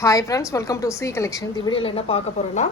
Hi friends, welcome to C collection. இந்த வீடியோவில் என்ன பார்க்க போகிறோன்னா,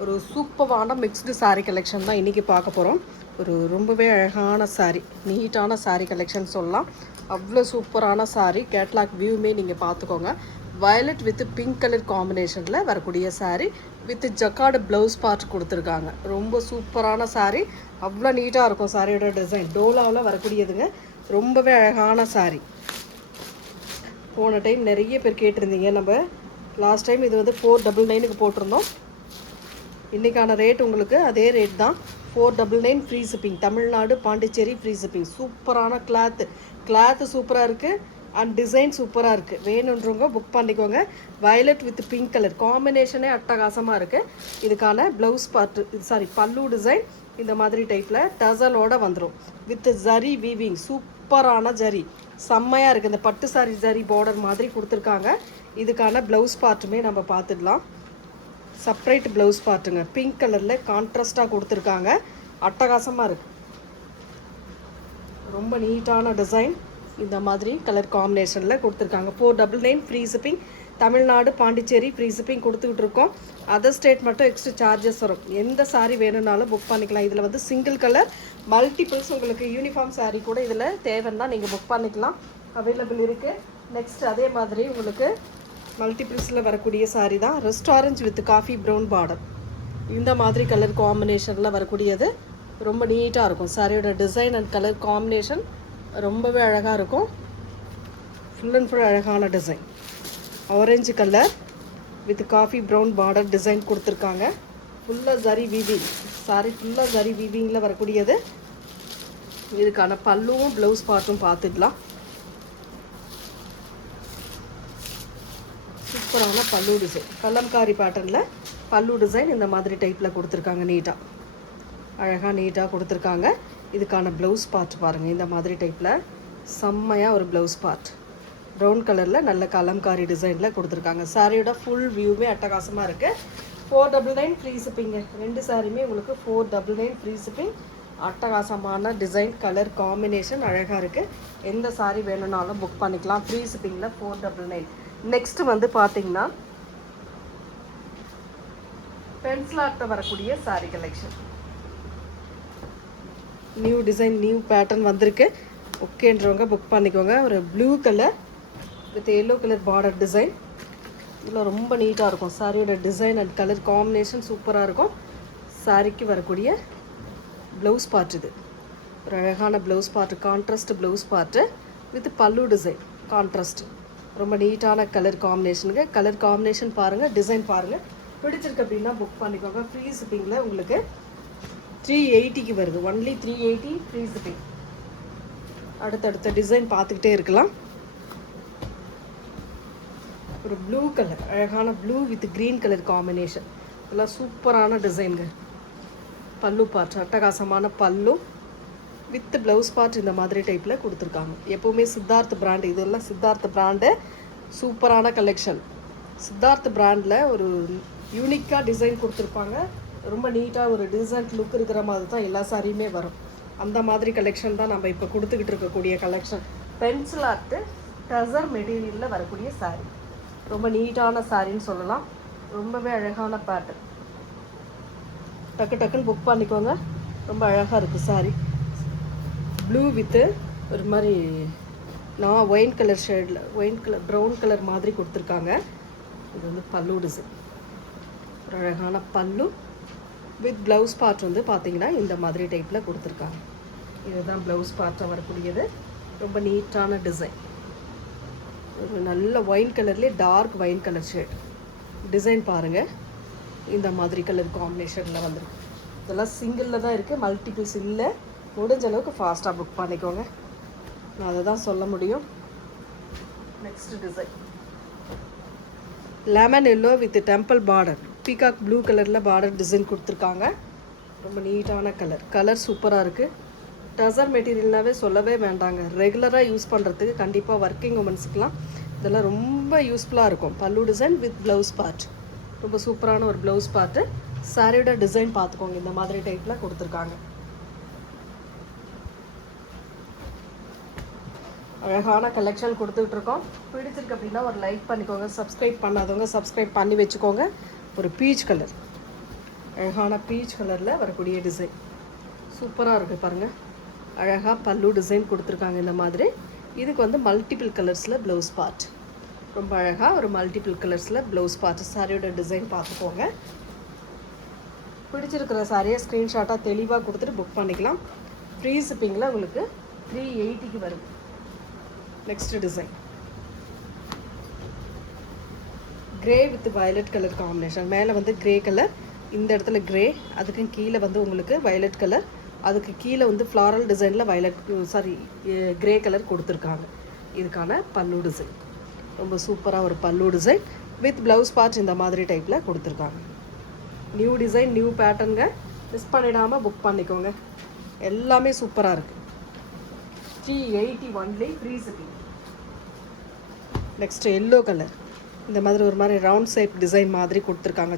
ஒரு சூப்பரான மிக்ஸ்டு சாரீ கலெக்ஷன் தான் இன்றைக்கி பார்க்க போகிறோம். ஒரு ரொம்பவே அழகான சாரீ, நீட்டான சாரீ கலெக்ஷன் சொல்லலாம். அவ்வளோ சூப்பரான சாரீ. கேட்லாக் வியூமே நீங்கள் பார்த்துக்கோங்க. வயலட் வித் பிங்க் கலர் காம்பினேஷனில் வரக்கூடிய sari with jacquard blouse part கொடுத்துருக்காங்க. ரொம்ப சூப்பரான சாரீ, அவ்வளோ நீட்டாக இருக்கும் சாரியோட டிசைன். டோலாவில் வரக்கூடியதுங்க, ரொம்பவே அழகான சாரீ. போன டைம் நிறைய பேர் கேட்டிருந்தீங்க. நம்ம லாஸ்ட் டைம் இது வந்து 499க்கு போட்டிருந்தோம். இன்றைக்கான ரேட் உங்களுக்கு அதே ரேட் தான், 499 free shipping. Tamil Nadu Pondicherry free shipping. சூப்பரான கிளாத்து சூப்பராக இருக்குது அண்ட் டிசைன் சூப்பராக இருக்குது. வேணுன்றவங்க புக் பண்ணிக்கோங்க. வயலட் வித் பிங்க் கலர் காம்பினேஷனே அட்டகாசமாக இருக்குது. இதுக்கான ப்ளவுஸ் பார்ட்டு பல்லு டிசைன் இந்த மாதிரி டைப்பில் டசலோடு வந்துடும் வித் ஜரி வீவிங். சூப்பரான ஜரி, செம்மையாக இருக்குது. இந்த பட்டு சாரி ஜரி பார்டர் மாதிரி கொடுத்துருக்காங்க. இதுக்கான ப்ளவுஸ் பார்ட்டுமே நம்ம பார்த்துடலாம். செப்ரேட் ப்ளவுஸ் பார்ட்டுங்க, பிங்க் கலரில் கான்ட்ராஸ்டாக கொடுத்துருக்காங்க. அட்டகாசமாக இருக்குது. ரொம்ப நீட்டான டிசைன். இந்த மாதிரி கலர் காம்பினேஷனில் கொடுத்துருக்காங்க. 499 free shipping. Tamil Nadu Pondicherry free shipping கொடுத்துக்கிட்டு இருக்கோம். அதர் ஸ்டேட் மட்டும் எக்ஸ்ட்ரா சார்ஜஸ் வரும். எந்த சாரீ வேணும்னாலும் புக் பண்ணிக்கலாம். இதில் வந்து சிங்கிள் கலர் மல்டிபிள்ஸ் உங்களுக்கு யூனிஃபார்ம் சாரீ கூட இதில் தேவைன்னா நீங்கள் புக் பண்ணிக்கலாம். அவைலபிள் இருக்குது. நெக்ஸ்ட் அதே மாதிரி உங்களுக்கு மல்டிபிள்ஸில் வரக்கூடிய சாரீ தான் rest orange with coffee brown border. இந்த மாதிரி கலர் காம்பினேஷனில் வரக்கூடியது ரொம்ப நீட்டாக இருக்கும். சாரியோட டிசைன் அண்ட் கலர் காம்பினேஷன் ரொம்பவே அழகாக இருக்கும். ஃபுல் அண்ட் ஃபுல் அழகான design. Orange colour with coffee brown border design கொடுத்துருக்காங்க. ஃபுல்லாக ஜரி வீவிங். சாரி ஃபுல்லாக ஜரி வீவிங்கில் வரக்கூடியது. இதுக்கான பல்லுவும் ப்ளவுஸ் பார்ட்டும் பார்த்துக்கலாம். சூப்பரான பல்லு டிசைன், கலம்காரி பேட்டர்னில் பல்லு டிசைன் இந்த மாதிரி டைப்பில் கொடுத்துருக்காங்க. நீட்டாக கொடுத்துருக்காங்க. இதுக்கான ப்ளவுஸ் பார்ட் பாருங்கள். இந்த மாதிரி டைப்பில் செம்மையாக ஒரு ப்ளவுஸ் பார்ட் ப்ரௌன் கலரில் நல்ல கலம்காரி டிசைனில் கொடுத்துருக்காங்க. சாரியோட ஃபுல் வியூவே அட்டகாசமாக இருக்குது. 499 ஃப்ரீ ஷிப்பிங்க. ரெண்டு சாரியுமே உங்களுக்கு 499 ஃப்ரீ ஷிப்பிங். அட்டகாசமான டிசைன், கலர் காம்பினேஷன் அழகாக இருக்குது. எந்த சாரீ வேணும்னாலும் புக் பண்ணிக்கலாம். ஃப்ரீ ஷிப்பிங்கில் 499. நெக்ஸ்ட் வந்து பார்த்தீங்கன்னா பென்சில் ஆர்ட்டில் வரக்கூடிய sari collection. New design, new pattern வந்திருக்கு. ஓகேன்றவங்க புக் பண்ணிக்கோங்க. ஒரு blue colour with yellow colour border design. இதில் ரொம்ப நீட்டாக இருக்கும். சாரியோட டிசைன் அண்ட் கலர் காம்பினேஷன் சூப்பராக இருக்கும். சாரிக்கு வரக்கூடிய ப்ளவுஸ் பார்ட் இது ஒரு அழகான blouse part, contrast blouse part with பல்லு டிசைன் கான்ட்ராஸ்ட். ரொம்ப நீட்டான கலர் காம்பினேஷனுங்க. கலர் காம்பினேஷன் பாருங்கள், டிசைன் பாருங்கள். பிடிச்சிருக்கு அப்படின்னா புக் பண்ணிக்கோங்க. ஃப்ரீ ஷிப்பிங்கில் உங்களுக்கு 380க்கு வருது. Only 380 free shipping. அடுத்தடுத்த டிசைன் பார்த்துக்கிட்டே இருக்கலாம். ஒரு ப்ளூ கலர், அழகான blue with green colour combination. இதெல்லாம் சூப்பரான டிசைனுங்க. பல்லு பார்ட் அட்டகாசமான பல்லு வித் ப்ளவுஸ் பார்ட் இந்த மாதிரி டைப்பில் கொடுத்துருக்காங்க. எப்போவுமே சித்தார்த் பிராண்டு, இதெல்லாம் சித்தார்த் பிராண்டு. சூப்பரான கலெக்ஷன். சித்தார்த் பிராண்டில் ஒரு யூனிக்காக டிசைன் கொடுத்துருப்பாங்க. ரொம்ப நீட்டாக ஒரு டிசைன் லுக் இருக்கிற மாதிரி தான் எல்லா சாரியுமே வரும். அந்த மாதிரி கலெக்ஷன் தான் நம்ம இப்போ கொடுத்துக்கிட்டு இருக்கக்கூடிய கலெக்ஷன். பென்சில் ஆர்ட்டு டசர் மெட்டீரியலில் வரக்கூடிய சாரீ. ரொம்ப நீட்டான சாரின்னு சொல்லலாம். ரொம்பவே அழகான பேட்டர்ன். டக்குன்னு புக் பண்ணிக்கோங்க. ரொம்ப அழகாக இருக்குது சாரீ. ப்ளூ வித்து ஒரு மாதிரி ஒயின் கலர் ஷேடில், ஒயின் கலர் ப்ரௌன் கலர் மாதிரி கொடுத்துருக்காங்க. இது வந்து பல்லு டிசைன். ஒரு அழகான பல்லு வித் ப்ளவுஸ் பார்ட் வந்து பார்த்திங்கன்னா இந்த மாதிரி டைப்பில் கொடுத்துருக்காங்க. இதுதான் ப்ளவுஸ் பார்ட்டாக வரக்கூடியது. ரொம்ப நீட்டான டிசைன். ஒரு நல்ல ஒயின் கலர்லேயே dark wine colour shade design பாருங்கள். இந்த மாதிரி கலர் காம்பினேஷனில் வந்துடும். இதெல்லாம் சிங்கிளில் தான் இருக்குது, மல்டிபிள்ஸ் இல்லை. முடிஞ்ச அளவுக்கு ஃபாஸ்ட்டாக புக் பண்ணிக்கோங்க. நான் அதை தான் சொல்ல முடியும். Next design lemon yellow with temple border, peacock blue கலரில் பார்டர் டிசைன் கொடுத்துருக்காங்க. ரொம்ப நீட்டான கலர் சூப்பராக இருக்குது. டசர் மெட்டீரியல்னாவே சொல்லவே வேண்டாங்க. ரெகுலராக யூஸ் பண்ணுறதுக்கு கண்டிப்பாக ஒர்க்கிங் உமன்ஸுக்கெலாம் இதெல்லாம் ரொம்ப யூஸ்ஃபுல்லாக இருக்கும். பல்லு டிசைன் வித் ப்ளவுஸ் பார்ட். ரொம்ப சூப்பரான ஒரு ப்ளவுஸ் பார்ட்டு. சாரியோட டிசைன் பார்த்துக்கோங்க. இந்த மாதிரி டைப்பில் கொடுத்துருக்காங்க. அழகான கலெக்ஷன் கொடுத்துட்ருக்கோம். பிடிச்சிருக்கு அப்படின்னா ஒரு லைக் பண்ணிக்கோங்க. சப்ஸ்கிரைப் பண்ணாதவங்க சப்ஸ்கிரைப் பண்ணி வச்சுக்கோங்க. ஒரு பீச் கலர், அழகான பீச் கலரில் வரக்கூடிய டிசைன் சூப்பராக இருக்குது பாருங்கள். அழகாக பல்லு டிசைன் கொடுத்துருக்காங்க இந்த மாதிரி. இதுக்கு வந்து மல்டிபிள் கலர்ஸில் ப்ளவுஸ் பார்ட், ரொம்ப அழகாக ஒரு மல்டிபிள் கலர்ஸில் ப்ளவுஸ் பார்ட். சாரியோட டிசைன் பார்த்துக்கோங்க. பிடிச்சிருக்கிற சாரியை ஸ்க்ரீன்ஷாட்டாக தெளிவாக கொடுத்துட்டு புக் பண்ணிக்கலாம். ஃப்ரீ ஷிப்பிங்கில் உங்களுக்கு 380க்கு வரும். Next design grey with violet colour combination. மேலே வந்து கிரே கலர், இந்த இடத்துல கிரே, அதுக்கு கீழே வந்து உங்களுக்கு வயலட் கலர், அதுக்கு கீழே வந்து ஃப்ளாரல் டிசைனில் வயலட் கிரே கலர் கொடுத்துருக்காங்க. இதுக்கான பல்லு டிசைன் ரொம்ப சூப்பராக ஒரு பல்லு டிசைன் வித் ப்ளவுஸ் பார்ட் இந்த மாதிரி டைப்பில் கொடுத்துருக்காங்க. நியூ டிசைன், நியூ பேட்டர்னுங்க. மிஸ் பண்ணிடாமல் புக் பண்ணிக்கோங்க. எல்லாமே சூப்பராக இருக்குது. 380 only, free shipping. Next yellow colour, இந்த மாதிரி ஒரு மாதிரி ரவுண்ட் ஷேப் டிசைன் மாதிரி கொடுத்துருக்காங்க.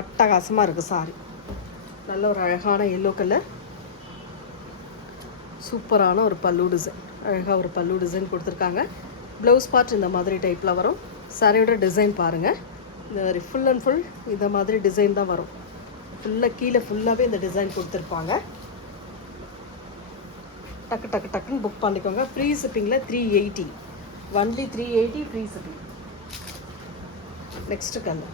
அட்டகாசமாக இருக்குது சாரி. நல்ல ஒரு அழகான எல்லோ கலர், சூப்பரான ஒரு பல்லு டிசைன். அழகாக ஒரு பல்லு டிசைன் கொடுத்துருக்காங்க. ப்ளவுஸ் பார்ட் இந்த மாதிரி டைப்பில் வரும். சாரியோட டிசைன் பாருங்கள். இந்த மாதிரி ஃபுல் அண்ட் ஃபுல் இந்த மாதிரி டிசைன் தான் வரும். ஃபுல்லாக கீழே ஃபுல்லாகவே இந்த டிசைன் கொடுத்துருப்பாங்க. டக்கு டக்கு டக்குன்னு புக் பண்ணிக்கோங்க. ஃப்ரீ ஷிப்பிங்கில் 380 only, 380 free shipping. Next colour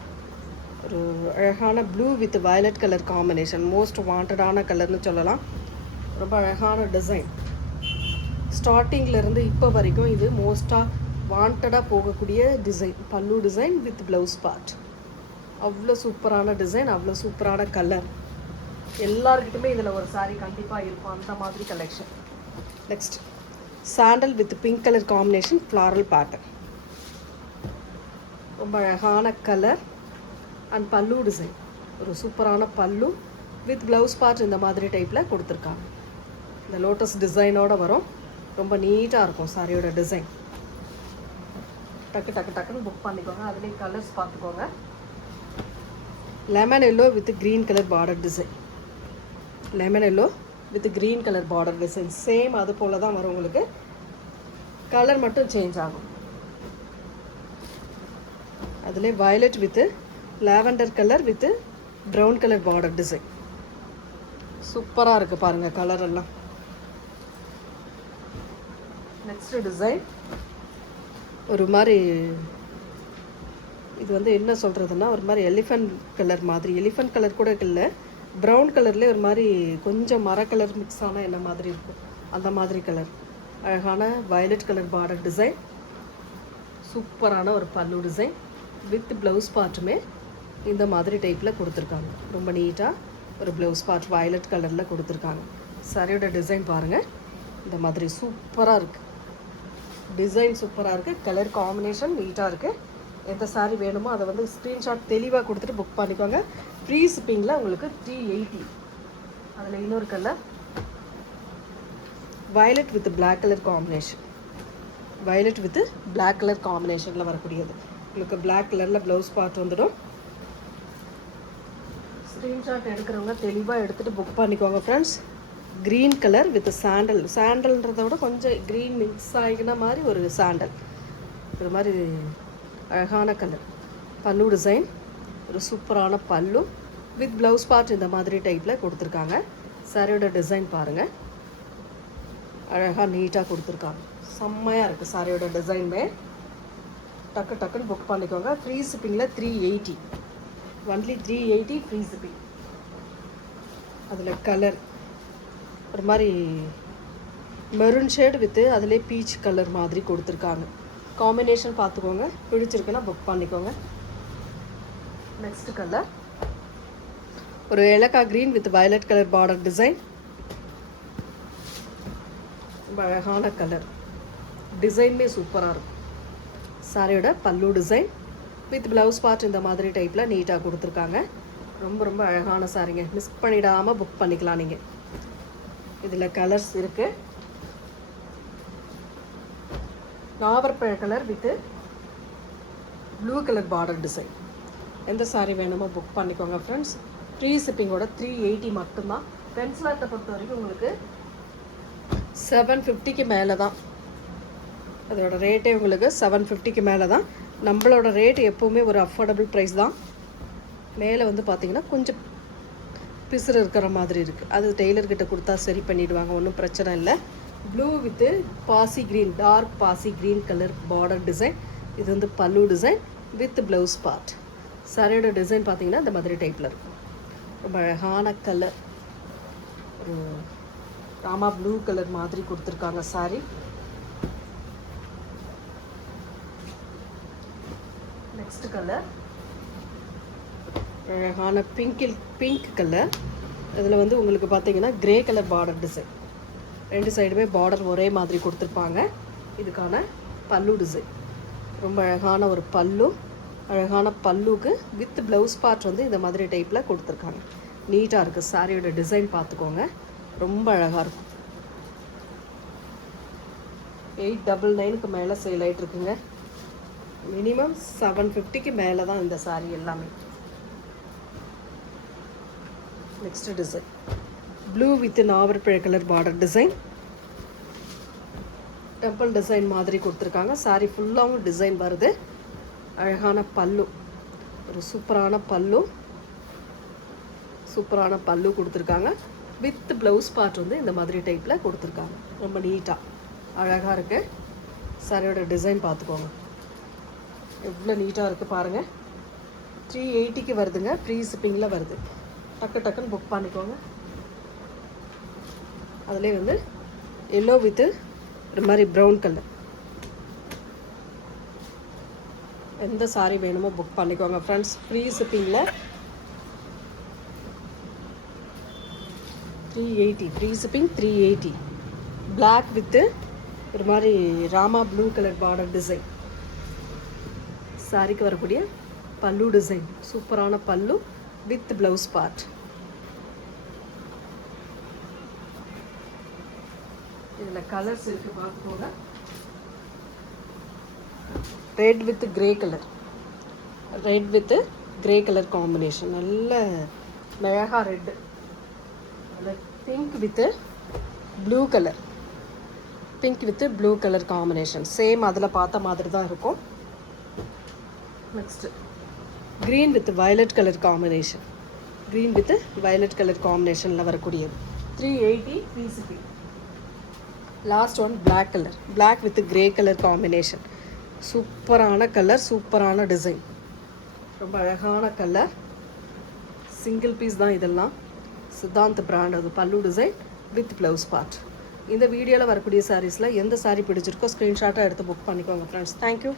ஒரு அழகான blue with violet colour combination. Most வாண்டடான கலர்னு சொல்லலாம். ரொம்ப அழகான டிசைன். ஸ்டார்டிங்கிலேருந்து இப்போ வரைக்கும் இது மோஸ்ட்டாக வாண்டடாக போகக்கூடிய டிசைன். பல்லு டிசைன் வித் ப்ளவுஸ் பார்ட். அவ்வளோ சூப்பரான டிசைன், அவ்வளோ சூப்பரான கலர். எல்லாருக்கிட்டுமே இதில் ஒரு சாரீ கண்டிப்பாக இருக்கும், அந்த மாதிரி collection. Next sandal with pink colour combination, floral pattern. ரொம்ப அழகான கலர் அண்ட் பல்லு டிசைன். ஒரு சூப்பரான பல்லு வித் ப்ளவுஸ் பார்ட் இந்த மாதிரி டைப்பில் கொடுத்துருக்காங்க. இந்த லோட்டஸ் டிசைனோடு வரும். ரொம்ப நீட்டாக இருக்கும் சாரியோட டிசைன். டக்கு டக்கு டக்குன்னு புக் பண்ணிக்கோங்க. அதுலேயே கலர்ஸ் பார்த்துக்கோங்க. Lemon yellow with green colour border design. Lemon yellow with green colour border design same அது போல் தான் வரும். உங்களுக்கு கலர் மட்டும் சேஞ்ச் ஆகும். அதிலே violet with lavender colour with brown colour border design. சூப்பராக இருக்குது பாருங்கள் கலர் எல்லாம். நெக்ஸ்ட் டிசைன் ஒரு மாதிரி, இது வந்து என்ன சொல்கிறதுனா ஒரு மாதிரி எலிஃபண்ட் கலர் மாதிரி. எலிஃபண்ட் கலர் கூட இல்லை, ப்ரௌன் கலர்லேயே ஒரு மாதிரி கொஞ்சம் மர கலர் மிக்ஸ் ஆனால் என்ன மாதிரி இருக்கும் அந்த மாதிரி கலர். அழகான வயலட் கலர் பார்டர் டிசைன். சூப்பரான ஒரு பல்லு டிசைன் வித் ப்ளவுஸ் பார்ட்டுமே இந்த மாதிரி டைப்பில் கொடுத்துருக்காங்க. ரொம்ப நீட்டாக ஒரு ப்ளவுஸ் பார்ட் வயலட் கலரில் கொடுத்துருக்காங்க. சாரியோட டிசைன் பாருங்கள். இந்த மாதிரி சூப்பராக இருக்குது டிசைன், சூப்பராக இருக்குது. கலர் காம்பினேஷன் நீட்டாக இருக்குது. எந்த சாரீ வேணுமோ அதை வந்து ஸ்க்ரீன்ஷாட் தெளிவாக கொடுத்துட்டு புக் பண்ணிக்கோங்க. ஃப்ரீ ஷிப்பிங்கில் உங்களுக்கு 380. அதில் இன்னொரு colour violet with black colour combination. Violet with black colour காம்பினேஷனில் வரக்கூடியது. உங்களுக்கு பிளாக் கலரில் ப்ளவுஸ் பார்ட் வந்துடும். ஸ்க்ரீன்ஷாட் எடுக்கிறவங்க தெளிவாக எடுத்துகிட்டு புக் பண்ணிக்கோங்க friends. Green colour with sandal. சாண்டல்ன்றதை விட கொஞ்சம் க்ரீன் மிக்ஸ் ஆகின மாதிரி ஒரு சாண்டல். ஒரு மாதிரி அழகான கலர். பல்லு டிசைன் ஒரு சூப்பரான பல்லு வித் ப்ளவுஸ் பார்ட் இந்த மாதிரி டைப்பில் கொடுத்துருக்காங்க. சாரியோட டிசைன் பாருங்கள். அழகாக நீட்டாக கொடுத்துருக்காங்க. செம்மையாக இருக்குது சாரியோட டிசைனுமே. டக்கு டக்குன்னு புக் பண்ணிக்கோங்க. ஃப்ரீ ஷிப்பிங்கில் 380 ஒன்லி, 380 ஃப்ரீ ஷிப்பிங். அதில் கலர் ஒரு மாதிரி மெரூன் ஷேட் வித்து அதிலே பீச் கலர் மாதிரி கொடுத்துருக்காங்க. காம்பினேஷன் பார்த்துக்கோங்க. பிடிச்சிருக்குன்னா புக் பண்ணிக்கோங்க. நெக்ஸ்ட் கலர் ஒரு ஏலக்காய் green with violet colour border design. ரொம்ப அழகான கலர். டிசைனுமே சூப்பராக இருக்கும். சாரியோட பல்லு டிசைன் வித் ப்ளவுஸ் பார்ட் இந்த மாதிரி டைப்பில் நீட்டாக கொடுத்துருக்காங்க. ரொம்ப ரொம்ப அழகான சாரிங்க. மிஸ் பண்ணிடாமல் புக் பண்ணிக்கலாம் நீங்கள். இதில் கலர்ஸ் இருக்குது. நாவற்பழ colour with blue colour border design. எந்த சாரீ வேணுமோ புக் பண்ணிக்கோங்க ஃப்ரெண்ட்ஸ். ஃப்ரீ ஷிப்பிங்கோட 380 மட்டும்தான். பென்சிலாட்டை பொறுத்த வரைக்கும் உங்களுக்கு 750க்கு மேலே தான். அதோட ரேட்டே உங்களுக்கு 750க்கு மேலே தான். நம்மளோட ரேட் எப்போவுமே ஒரு அஃபோர்டபுள் ப்ரைஸ் தான். மேலே வந்து பார்த்திங்கன்னா கொஞ்சம் பிசுறு இருக்கிற மாதிரி இருக்குது. அது டெய்லர்கிட்ட கொடுத்தா சரி பண்ணிவிடுவாங்க, ஒன்றும் பிரச்சனை இல்லை. ப்ளூ வித்து பாசி க்ரீன், டார்க் பாசி க்ரீன் கலர் பார்டர் டிசைன். இது வந்து பல்லு டிசைன் வித் ப்ளவுஸ் பார்ட். சாரியோட டிசைன் பார்த்திங்கன்னா இந்த மாதிரி டைப்பில் இருக்கும். ரொம்ப அழகான கலர், ஒரு ராமா ப்ளூ கலர் மாதிரி கொடுத்துருக்காங்க சாரி. நெக்ஸ்ட் கலர் அழகான பிங்க் கலர். இதில் வந்து உங்களுக்கு பார்த்தீங்கன்னா கிரே கலர் பார்டர் டிசைன். ரெண்டு சைடுமே பார்டர் ஒரே மாதிரி கொடுத்துருப்பாங்க. இதுக்கான பல்லு டிசைன் ரொம்ப அழகான ஒரு பல்லு. அழகான பல்லுக்கு வித் ப்ளவுஸ் பார்ட் வந்து இந்த மாதிரி டைப்பில் கொடுத்துருக்காங்க. நீட்டாக இருக்குது. சாரியோட டிசைன் பார்த்துக்கோங்க, ரொம்ப அழகாக இருக்கும். 899க்கு மேலே சேல் ஆகிட்டு இருக்குங்க. மினிமம் 750க்கு மேலே தான் இந்த சாரி எல்லாமே. நெக்ஸ்ட் டிசைன் ப்ளூ வித் நாவற்பழ colour border design. Temple design மாதிரி கொடுத்துருக்காங்க. சாரி ஃபுல்லாகவும் டிசைன் வருது. அழகான பல்லு, ஒரு சூப்பரான பல்லு கொடுத்துருக்காங்க. வித் ப்ளவுஸ் பார்ட் வந்து இந்த மாதிரி டைப்பில் கொடுத்துருக்காங்க. ரொம்ப நீட்டாக அழகாக இருக்குது. சாரியோட டிசைன் பார்த்துக்கோங்க, எவ்வளோ நீட்டாக இருக்குது பாருங்கள். 380க்கு வருதுங்க, ஃப்ரீ ஷிப்பிங்கில் வருது. டக்குன்னு புக் பண்ணிக்கோங்க. அதிலே வந்து எல்லோ வித்து ஒரு மாதிரி ப்ரௌன் கலர், எந்த சாரி வேணுமோ புக் பண்ணிக்கோங்க ஃப்ரெண்ட்ஸ். ஃப்ரீ ஷிப்பிங்கில் 380, ஃப்ரீ ஷிப்பிங் 380. பிளாக் வித்து ஒரு மாதிரி ராமா ப்ளூ கலர் பார்டர் டிசைன். சாரிக்கு வரக்கூடிய பல்லு டிசைன், சூப்பரான பல்லு வித் ப்ளவுஸ் பார்ட். இதில் கலர்ஸ் இருக்குது பார்த்துக்கோங்க. Red with grey colour combination, நல்ல மெழகா ரெட்டு. அந்த pink with blue colour combination, same அதில் பார்த்த மாதிரி தான் இருக்கும். Next green with violet colour காம்பினேஷனில் வரக்கூடியது 380 PCP. Last one black with grey colour combination. சூப்பரான கலர், சூப்பரான டிசைன், ரொம்ப அழகான கலர். சிங்கிள் பீஸ் தான் இதெல்லாம். சித்தாந்த் பிராண்ட், அது பல்லு டிசைன் வித் ப்ளவுஸ் பார்ட். இந்த வீடியோவில் வரக்கூடிய சாரீஸில் எந்த சாரீ பிடிச்சிருக்கோ ஸ்க்ரீன்ஷாட்டாக எடுத்து புக் பண்ணிக்கோங்க ஃப்ரெண்ட்ஸ். தேங்க்யூ.